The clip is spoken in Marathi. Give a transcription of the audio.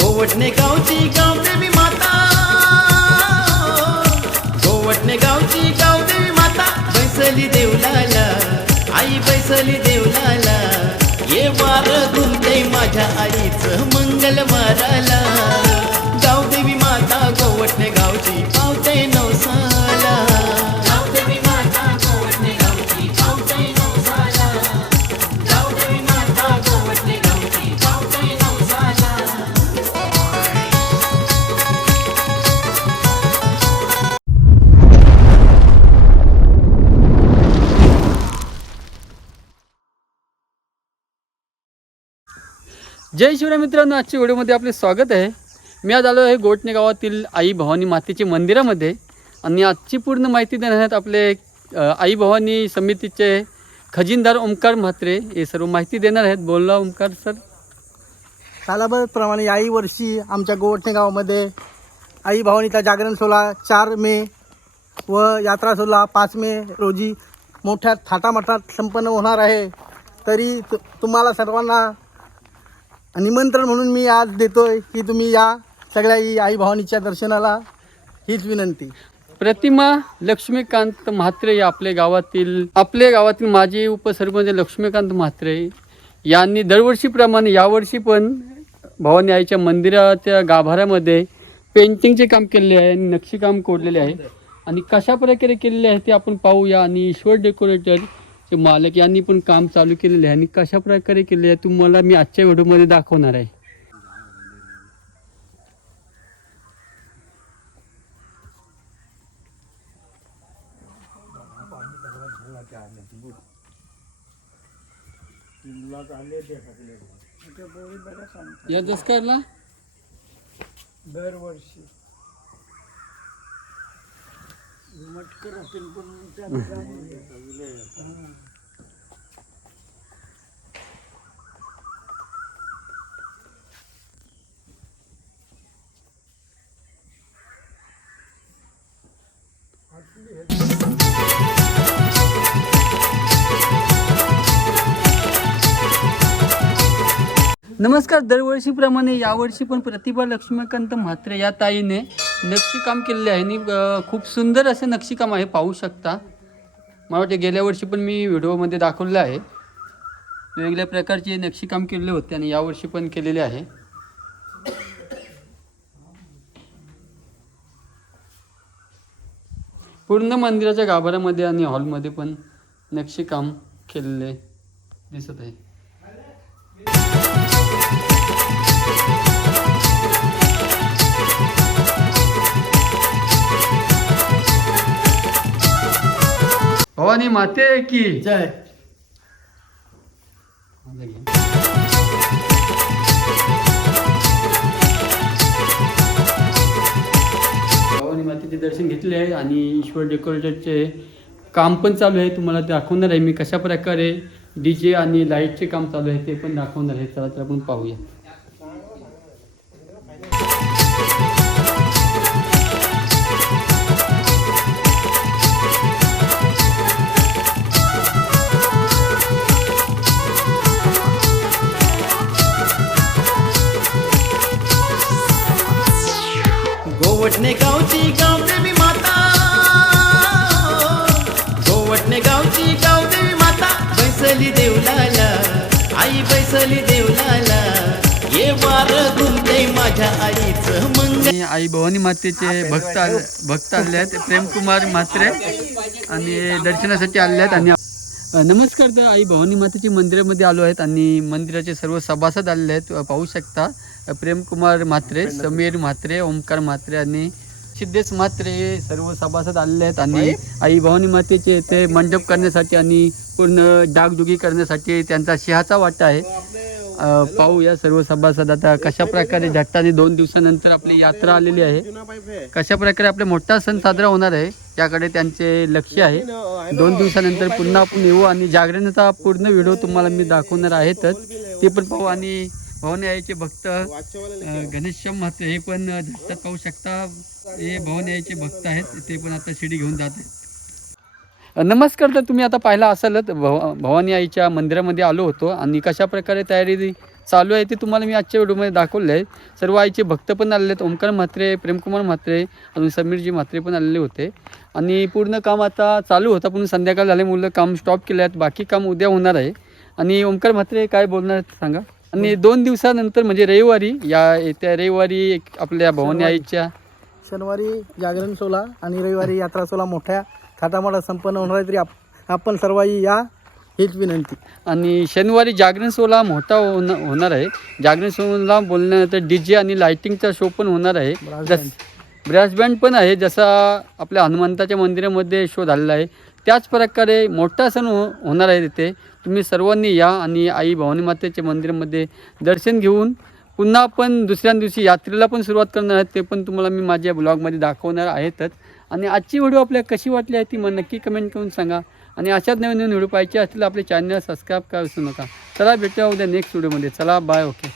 गोवटणे गावची गावदेवी माता. गोवटणे गावची गावदेवी माता. बैसली देवलाला आई बैसली देवलाला. ये वार गुंते माझ्या आईचं मंगल माराला गावदेवी माता गोवटणे गावची जय शिवराय मित्रांनो आजच्या व्हिडिओमध्ये आपले स्वागत आहे. मी आज आलो आहे गोटणे गावातील आई भवानी मातेच्या मंदिरामध्ये आणि आजची पूर्ण माहिती देण्यात आपले आई भवानी समितीचे खजिनदार ओंकार म्हात्रे. हे सर्व माहिती देणार आहेत. बोलला ओमकार सर. सालाबतप्रमाणे याही वर्षी आमच्या गोवठणे गावामध्ये आई भवानीचा जागरण सोहळा चार मे व यात्रा सोहळा पाच मे रोजी मोठ्या थाटामाटात संपन्न होणार आहे. तरी तु तुम्हाला सर्वांना निमंत्रण म्हणून मी आज देतोय की तुम्ही या सगळ्या आई भवानीच्या दर्शनाला हीच विनंती. प्रतिमा लक्ष्मीकांत म्हात्रे आपले गावातील आपले गावातील माजी उपसरपंच लक्ष्मीकांत म्हात्रे यांनी दरवर्षीप्रमाणे यावर्षी पण भवानी आईच्या मंदिराच्या गाभाऱ्यामध्ये पेंटिंगचे काम केलेले आहे आणि नक्षीकाम कोरलेले आहे. आणि कशा प्रकारे केलेले आहे ते आपण पाहूया आणि ईश्वर डेकोरेटरचे मालक यांनी पण काम चालू केलेले आहे. आणि कशा प्रकारे केले आहे तुम्हाला मी आजच्या व्हिडिओमध्ये दाखवणार आहे. या दसकारला दरवर्षी. नमस्कार दरवर्षीप्रमाणे यावर्षी पण प्रतिभा लक्ष्मीकांत म्हात्रे या ताईने नक्षीकाम केलेले आहे आणि खूप सुंदर असे नक्षीकाम आहे पाहू शकता. मला वाटते गेल्या वर्षी पण मी व्हिडिओमध्ये दाखवलं आहे. वेगवेगळ्या प्रकारचे नक्षीकाम केलेले होते आणि यावर्षी पण केलेले आहे. पूर्ण मंदिराच्या गाभाऱ्यामध्ये आणि हॉलमध्ये पण नक्षीकाम केलेले दिसत आहे. भवानी माते की? जय। भवानी मातेचे दर्शन घेतले आहे आणि ईश्वर डेकोरेटरचे काम पण चालू आहे. तुम्हाला दाखवणार आहे मी कशा प्रकारे डी जे आणि लाईटचे काम चालू आहे ते पण दाखवणार आहे चला तर आपण पाहूया. गोवटने का आई देवलाला. ये वार माझ्या आईचं मंग आई भवानी मातेचे भक्त आले भक्त आले आहेत. प्रेमकुमार म्हात्रे आणि दर्शनासाठी आले आहेत आणि नमस्कार तर आई भवानी मातेची मंदिरामध्ये आलो आहेत आणि मंदिराचे सर्व सभासद आलेले आहेत. पाहू शकता. प्रेमकुमार म्हात्रे समीर म्हात्रे ओमकार म्हात्रे आणि सिद्धेश म्हात्रे हे सर्व सभासद आलेले आहेत आणि आई भवानी मातेचे ते मंडप करण्यासाठी आणि पूर्ण डागडुगी करण्यासाठी त्यांचा सिंहाचा वाटा आहे. अ, पाहूया सर्व सभासद आता कशा प्रकारे झट्टाने दोन दिवसानंतर आपली यात्रा आलेली आहे. कशा प्रकारे आपला मोठा सण साजरा होणार आहे याकडे त्यांचे लक्ष आहे. दोन दिवसानंतर पुन्हा आपण येऊ आणि जागरणाचा पूर्ण व्हिडिओ तुम्हाला मी दाखवणार आहेतच. ते पण पाहू आणि भवानी आईचे भक्त घनश्याम म्हात्रे हे पण अ, झटक्यात पाहू शकता. हे भवानी आईचे भक्त आहेत ते पण आता शिडी घेऊन जात आहेत. नमस्कार तर तुम्ही आता पाहिला असालच भव भवानी आईच्या मंदिरामध्ये आलो होतो आणि कशा प्रकारे तयारी चालू आहे ते तुम्हाला मी आजच्या व्हिडिओमध्ये दाखवले आहे. सर्व आईचे भक्त पण आलेले आहेत ओंकार म्हात्रे प्रेमकुमार म्हात्रे अजून समीरजी म्हात्रे पण आलेले होते. आणि पूर्ण काम आता चालू होतं पण संध्याकाळ झाले मुलं काम स्टॉप केले आहेत बाकी काम उद्या होणार आहे. आणि ओंकार म्हात्रे काय बोलणार आहेत सांगा. आणि दोन दिवसानंतर म्हणजे रविवारी या येत्या रविवारी एक आपल्या भवानी आईच्या शनिवारी जागरण सोहळा आणि रविवारी यात्रा सोहळा मोठ्या थाटामाटात संपन्न होणार आहे तरी आप आपण सर्वही या हीच विनंती. आणि शनिवारी जागरण सोहळा मोठा होण होणार आहे. जागरण सोहळा बोलण्यानंतर डी जे आणि लायटिंगचा शो पण होणार आहे. जस ब्रॅस बँड पण आहे जसा आपल्या हनुमंताच्या मंदिरामध्ये शो झालेला आहे. त्याच प्रकारे मोठा सण हो होणार आहे तिथे. तुम्ही सर्वांनी या आणि आई भवानी मातेच्या मंदिरामध्ये दर्शन घेऊन पुन्हा आपण दुसऱ्या दिवशी यात्रेला पण सुरुवात करणार आहे ते पण तुम्हाला मी माझ्या ब्लॉगमध्ये दाखवणार आहेतच. आणि आजची व्हिडिओ आपल्याला कशी वाटली आहे ती मग नक्की कमेंट करून सांगा. आणि अशाच नवीन नवीन व्हिडिओ पाहिजे असतील आपले चॅनल सबस्क्राईब करा विसरू नका. चला भेटूया उद्या नेक्स्ट व्हिडिओमध्ये. चला बाय ओके